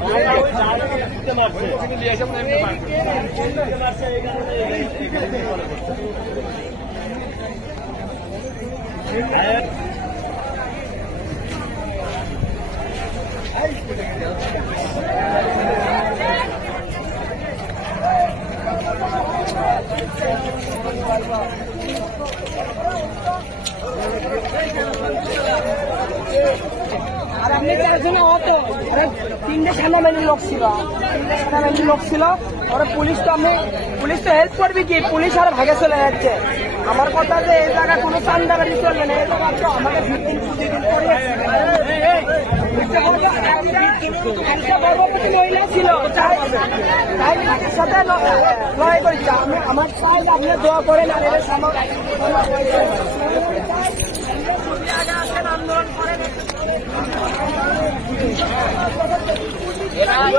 আর আপনি অত আরে তিনটে সেনাবাহিনীর লোক ছিল। তিনটে সেনাবাহিনীর লোক ছিল। ওরা পুলিশ তো আমি পুলিশ তো হেল্প করবে কি? পুলিশ আর ভাগে চলে যাচ্ছে। আমার কথা যে এই জায়গা কোনো চান্দাবাড়ি চলবে না। এই জায়গা আমাকে ভিত্তির প্রতিদিন মহিলা আমি আমার চাই আপনি দোয়া করেন, আর আন্দোলন করেন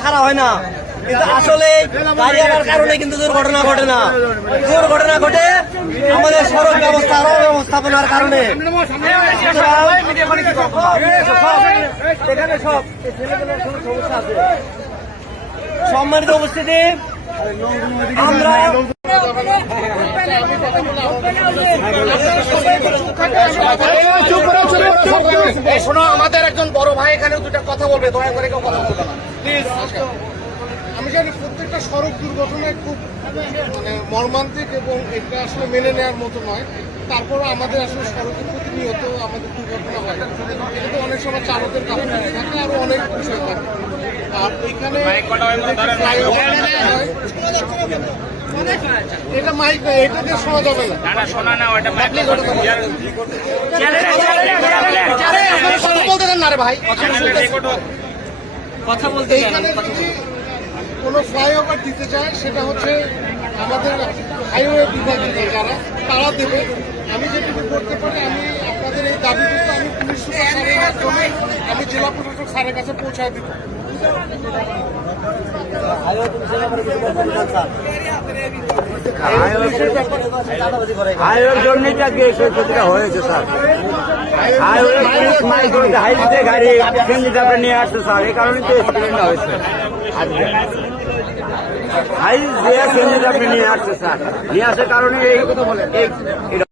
ছাড়া হয় না। কিন্তু আসলে কারণে কিন্তু দুর্ঘটনা ঘটে না। ঘটে ব্যবস্থাপনার কারণে। সম্মানিত উপস্থিতি, আমরা শোনো আমাদের একজন বড় ভাই এখানে দুটা কথা বলবে দয়া করে কেউ কথা বলবে না। প্লিজ আমি জানি প্রত্যেকটা সড়ক দুর্ঘটনায় খুব মানে মর্মান্তিক এবং এটা আসলে মেনে নেওয়ার মতো নয়। তারপরে আমাদের আসলে সড়কে প্রতিনিয়ত আমাদের দুর্ঘটনা হয়। এটা তো অনেক সময় চালকের গাফিলতি থাকে আরও অনেক বিষয় থাকে। আর এখানে flyover এটা মাইক না এটা দিয়ে শোনা যাবে না। আরে আপনারা কথা বলতে দেন না রে ভাই কথা বলতে এইখানে যদি কোনো ফ্লাইওভার দিতে চায় সেটা হচ্ছে আমাদের হাইওয়ে বিভাগের যারা তারা দেবে। আমি যেটুকু করতে পারি আমি আপনাদের এই দাবিটুকু আমি পুলিশ সুপার আমি জেলা প্রশাসক স্যারের কাছে পৌঁছায় দিব। হাইওয়ের জন্যই আজকে এই হয়েছে, স্যার। হাইওয়ে পুলিশ মাইল করতে হাইওয়েতে গাড়ি সেন্দিটাকে নিয়ে আসছে, স্যার। এই কারণে তো অ্যাক্সিডেন্টটা হয়েছে। আজকে হাই যে সেন্দিটাকে নিয়ে আসছে, স্যার। নিয়ে আসার কারণে এই- এটা